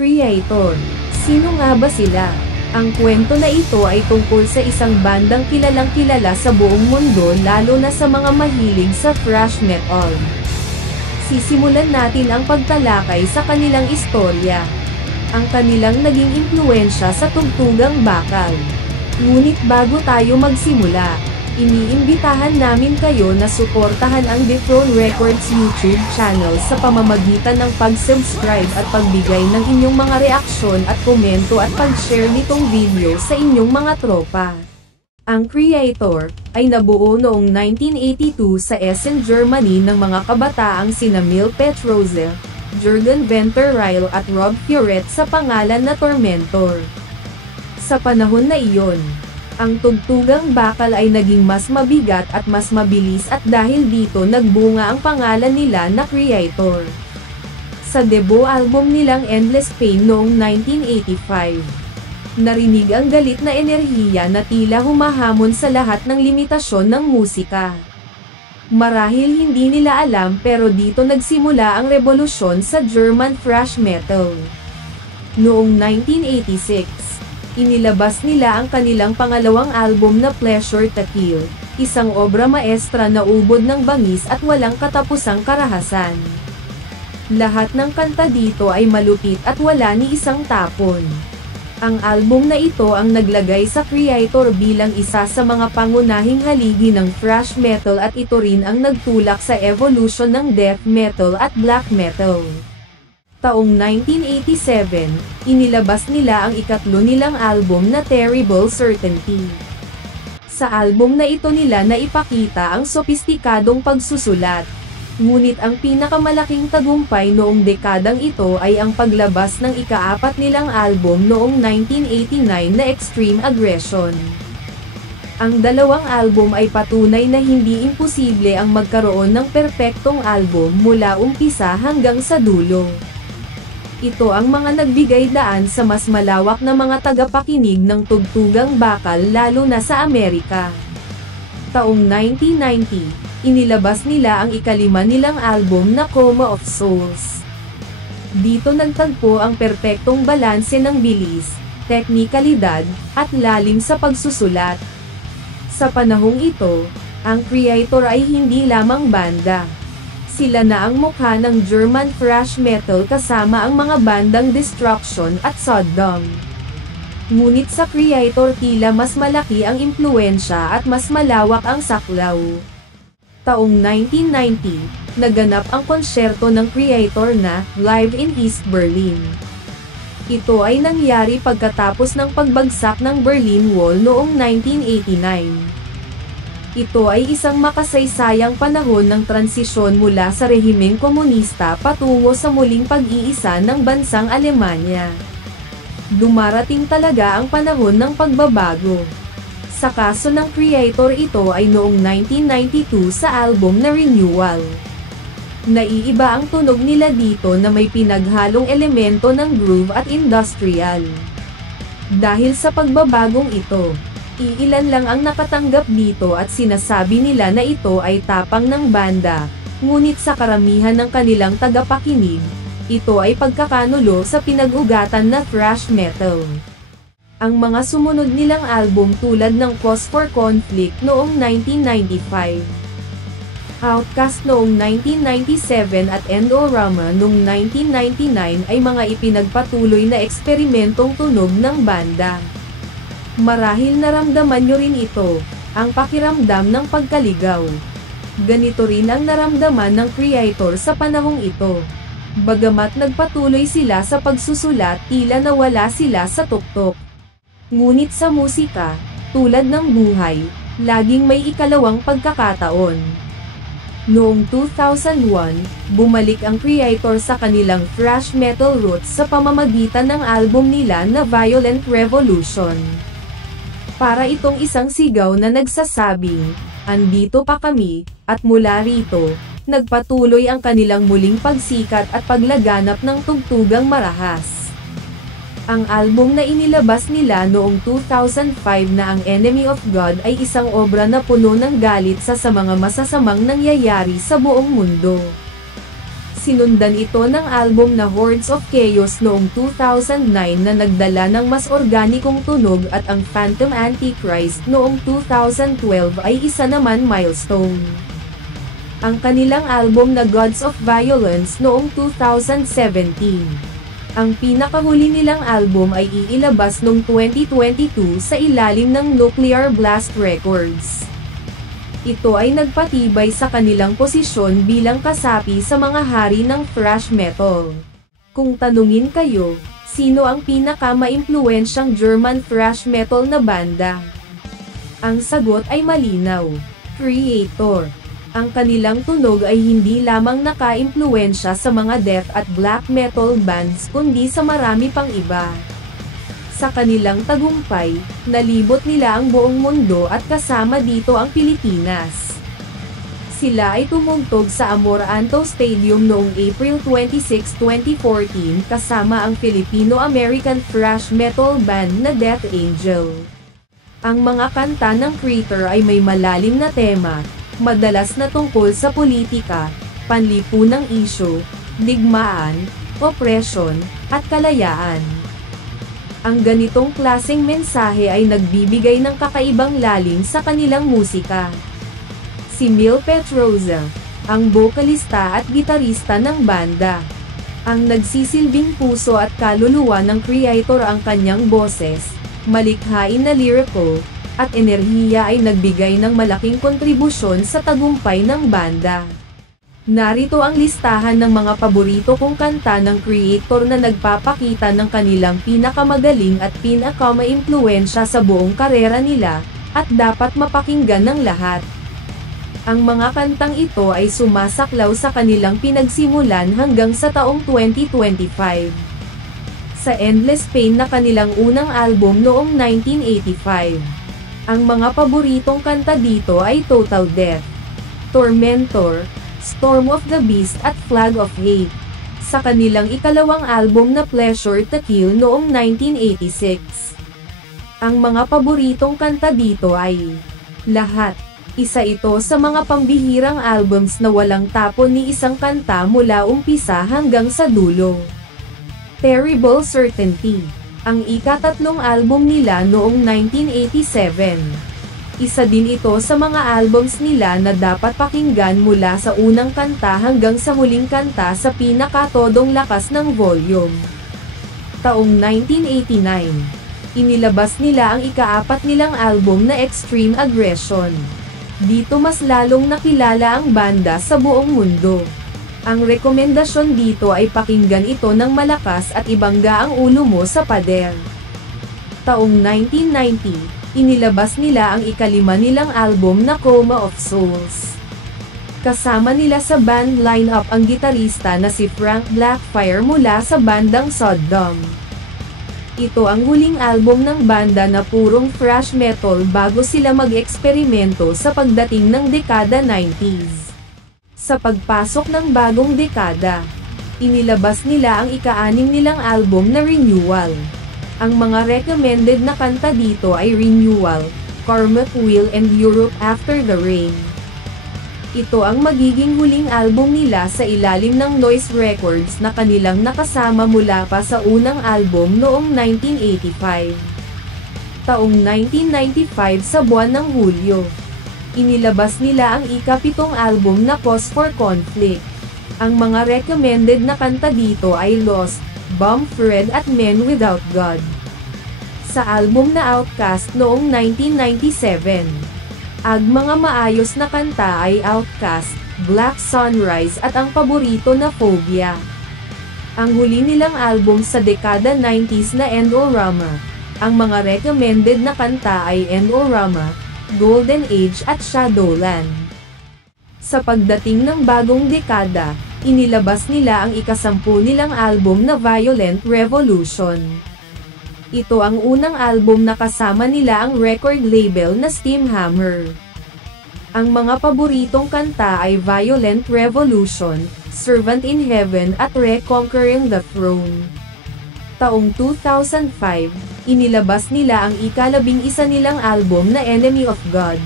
Kreator. Sino nga ba sila? Ang kwento na ito ay tungkol sa isang bandang kilalang-kilala sa buong mundo, lalo na sa mga mahilig sa thrash metal. Sisimulan natin ang pagtalakay sa kanilang istorya. Ang kanilang naging impluwensya sa tugtugang bakal. Ngunit bago tayo magsimula, iniimbitahan namin kayo na suportahan ang Dethrone Records YouTube channel sa pamamagitan ng pag-subscribe at pagbigay ng inyong mga reaksyon at komento at pag-share nitong video sa inyong mga tropa. Ang Kreator ay nabuo noong 1982 sa Essen, Germany ng mga kabataang sina Mil Petrozza, Jürgen Venteryle at Rob Fioret sa pangalan na Tormentor. Sa panahon na iyon, ang tugtugang bakal ay naging mas mabigat at mas mabilis at dahil dito nagbunga ang pangalan nila na Kreator. Sa debut album nilang Endless Pain noong 1985, narinig ang galit na enerhiya na tila humahamon sa lahat ng limitasyon ng musika. Marahil hindi nila alam pero dito nagsimula ang revolusyon sa German thrash metal. Noong 1986, inilabas nila ang kanilang pangalawang album na Pleasure to Kill, isang obra maestra na ubod ng bangis at walang katapusang karahasan. Lahat ng kanta dito ay malupit at wala ni isang tapon. Ang album na ito ang naglagay sa Kreator bilang isa sa mga pangunahing haligi ng thrash metal at ito rin ang nagtulak sa evolution ng death metal at black metal. Taong 1987, inilabas nila ang ikatlo nilang album na Terrible Certainty. Sa album na ito nila naipakita ang sopistikadong pagsusulat. Ngunit ang pinakamalaking tagumpay noong dekadang ito ay ang paglabas ng ika-4 nilang album noong 1989 na Extreme Aggression. Ang dalawang album ay patunay na hindi imposible ang magkaroon ng perpektong album mula umpisa hanggang sa dulo. Ito ang mga nagbigay daan sa mas malawak na mga tagapakinig ng tugtugang bakal lalo na sa Amerika. Taong 1990, inilabas nila ang ikalima nilang album na Coma of Souls. Dito nagtagpo ang perpektong balanse ng bilis, teknikalidad, at lalim sa pagsusulat. Sa panahong ito, ang Kreator ay hindi lamang banda. Sila na ang mukha ng German thrash metal kasama ang mga bandang Destruction at Sodom. Ngunit sa Kreator tila mas malaki ang impluwensya at mas malawak ang saklaw. Taong 1990, naganap ang konsyerto ng Kreator na Live in East Berlin. Ito ay nangyari pagkatapos ng pagbagsak ng Berlin Wall noong 1989. Ito ay isang makasaysayang panahon ng transisyon mula sa rehimeng komunista patungo sa muling pag-iisa ng bansang Alemanya. Dumarating talaga ang panahon ng pagbabago. Sa kaso ng Kreator ito ay noong 1992 sa album na Renewal. Naiiba ang tunog nila dito na may pinaghalong elemento ng groove at industrial. Dahil sa pagbabagong ito, iilan lang ang nakatanggap dito at sinasabi nila na ito ay tapang ng banda, ngunit sa karamihan ng kanilang tagapakinig, ito ay pagkakanulo sa pinag-ugatan na thrash metal. Ang mga sumunod nilang album tulad ng Cause for Conflict noong 1995, Outcast noong 1997 at Endorama noong 1999 ay mga ipinagpatuloy na eksperimentong tunog ng banda. Marahil naramdaman nyo rin ito, ang pakiramdam ng pagkaligaw. Ganito rin ang naramdaman ng Kreator sa panahong ito. Bagamat nagpatuloy sila sa pagsusulat, tila nawala sila sa tuktok. Ngunit sa musika, tulad ng buhay, laging may ikalawang pagkakataon. Noong 2001, bumalik ang Kreator sa kanilang thrash metal roots sa pamamagitan ng album nila na Violent Revolution. Para itong isang sigaw na nagsasabing, andito pa kami, at mula rito, nagpatuloy ang kanilang muling pagsikat at paglaganap ng tugtugang marahas. Ang album na inilabas nila noong 2005 na ang Enemy of God ay isang obra na puno ng galit sa mga masasamang nangyayari sa buong mundo. Sinundan ito ng album na Hordes of Chaos noong 2009 na nagdala ng mas organikong tunog at ang Phantom Antichrist noong 2012 ay isa naman milestone. Ang kanilang album na Gods of Violence noong 2017. Ang pinakahuli nilang album ay iilabas noong 2022 sa ilalim ng Nuclear Blast Records. Ito ay nagpatibay sa kanilang posisyon bilang kasapi sa mga hari ng thrash metal. Kung tanungin kayo, sino ang pinaka-maimpluwensyang German thrash metal na banda? Ang sagot ay malinaw: Kreator. Ang kanilang tunog ay hindi lamang naka-impluwensya sa mga death at black metal bands kundi sa marami pang iba. Sa kanilang tagumpay, nalibot nila ang buong mundo at kasama dito ang Pilipinas. Sila ay tumugtog sa Amoranto Stadium noong April 26, 2014 kasama ang Filipino-American thrash metal band na Death Angel. Ang mga kanta ng Kreator ay may malalim na tema, madalas na tungkol sa politika, panlipunang isyu, digmaan, opresyon, at kalayaan. Ang ganitong klaseng mensahe ay nagbibigay ng kakaibang lalim sa kanilang musika. Si Mil Petroza, ang bokalista at gitarista ng banda, ang nagsisilbing puso at kaluluwa ng Kreator. Ang kanyang boses, malikhain na lyrical, at enerhiya ay nagbigay ng malaking kontribusyon sa tagumpay ng banda. Narito ang listahan ng mga paborito kong kanta ng Kreator na nagpapakita ng kanilang pinakamagaling at pinakamaimpluwensya sa buong karera nila, at dapat mapakinggan ng lahat. Ang mga kantang ito ay sumasaklaw sa kanilang pinagsimulan hanggang sa taong 2025. Sa Endless Pain na kanilang unang album noong 1985. Ang mga paboritong kanta dito ay Total Death, Tormentor, Storm of the Beast at Flag of Hate. Sa kanilang ikalawang album na Pleasure to Kill noong 1986. Ang mga paboritong kanta dito ay Lahat. Isa ito sa mga pambihirang albums na walang tapon ni isang kanta mula umpisa hanggang sa dulo. Terrible Certainty. Ang ikatatlong album nila noong 1987. Isa din ito sa mga albums nila na dapat pakinggan mula sa unang kanta hanggang sa huling kanta sa pinakatodong lakas ng volume. Taong 1989. Inilabas nila ang ikaapat nilang album na Extreme Aggression. Dito mas lalong nakilala ang banda sa buong mundo. Ang rekomendasyon dito ay pakinggan ito ng malakas at ibangga ang ulo mo sa pader. Taong 1990. Inilabas nila ang ikalima nilang album na Coma of Souls. Kasama nila sa band lineup ang gitarista na si Frank Blackfire mula sa bandang Sodom. Ito ang huling album ng banda na purong thrash metal bago sila mag-eksperimento sa pagdating ng dekada 90s. Sa pagpasok ng bagong dekada, inilabas nila ang ika-6 nilang album na Renewal. Ang mga recommended na kanta dito ay Renewal, Karmic Wheel and Europe After the Rain. Ito ang magiging huling album nila sa ilalim ng Noise Records na kanilang nakasama mula pa sa unang album noong 1985. Taong 1995 sa buwan ng Hulyo. Inilabas nila ang ika-7 album na Cause for Conflict. Ang mga recommended na kanta dito ay Lost, Bomb Thread at Men Without God. Sa album na Outcast noong 1997. Ang mga maayos na kanta ay Outcast, Black Sunrise at ang paborito na Phobia. Ang huli nilang album sa dekada 90s na Endorama. Ang mga recommended na kanta ay Endorama, Golden Age at Shadowland. Sa pagdating ng bagong dekada, inilabas nila ang ika-10 nilang album na Violent Revolution. Ito ang unang album na kasama nila ang record label na Steamhammer. Ang mga paboritong kanta ay Violent Revolution, Servant in Heaven at Reconquering the Throne. Taong 2005, inilabas nila ang ika-11 nilang album na Enemy of God.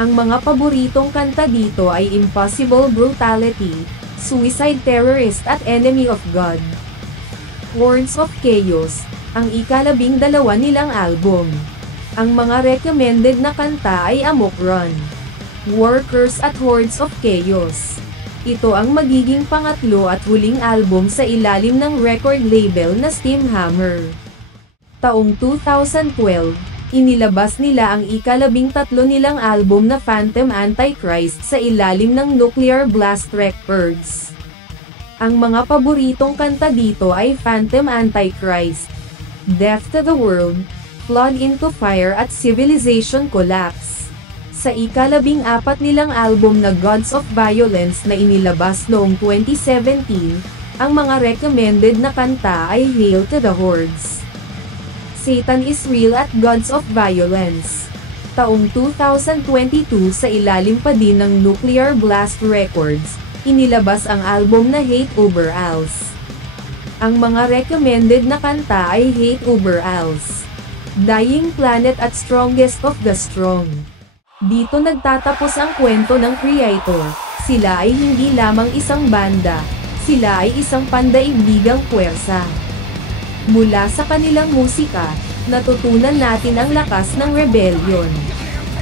Ang mga paboritong kanta dito ay Impossible Brutality, Suicide Terrorist at Enemy of God. Hordes of Chaos, ang ika-12 nilang album. Ang mga recommended na kanta ay Amok Run, Workers at Hordes of Chaos. Ito ang magiging pangatlo at huling album sa ilalim ng record label na Steamhammer. Taong 2012, inilabas nila ang ika-13 nilang album na Phantom Antichrist sa ilalim ng Nuclear Blast Records. Ang mga paboritong kanta dito ay Phantom Antichrist, Death to the World, Flood into Fire at Civilization Collapse. Sa ika-14 nilang album na Gods of Violence na inilabas noong 2017, ang mga recommended na kanta ay Hail to the Hordes, Satan is Real at Gods of Violence. Taong 2022 sa ilalim pa din ng Nuclear Blast Records, inilabas ang album na Hate Over Owls. Ang mga recommended na kanta ay Hate Over Owls, Dying Planet at Strongest of the Strong. Dito nagtatapos ang kwento ng Kreator. Sila ay hindi lamang isang banda, sila ay isang pandaigdigang puwersa. Mula sa kanilang musika, natutunan natin ang lakas ng rebellion,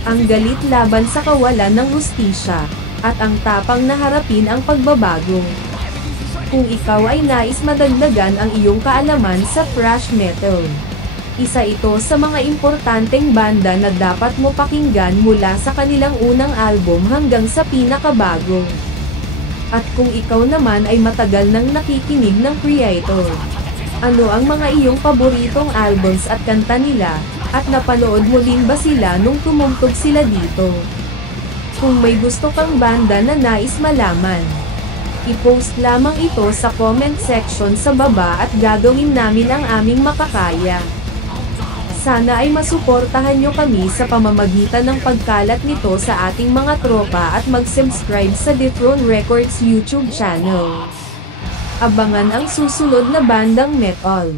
ang galit laban sa kawalan ng hustisya, at ang tapang na harapin ang pagbabago. Kung ikaw ay nais madagdagan ang iyong kaalaman sa thrash metal, isa ito sa mga importanteng banda na dapat mo pakinggan mula sa kanilang unang album hanggang sa pinakabago. At kung ikaw naman ay matagal nang nakikinig ng Kreator, ano ang mga iyong paboritong albums at kanta nila, at napanood mo din ba sila nung tumungtog sila dito? Kung may gusto kang banda na nais malaman, i-post lamang ito sa comment section sa baba at gagawin namin ang aming makakaya. Sana ay masuportahan nyo kami sa pamamagitan ng pagkalat nito sa ating mga tropa at mag-subscribe sa Dethrone Records YouTube channel. Abangan ang susunod na bandang metal.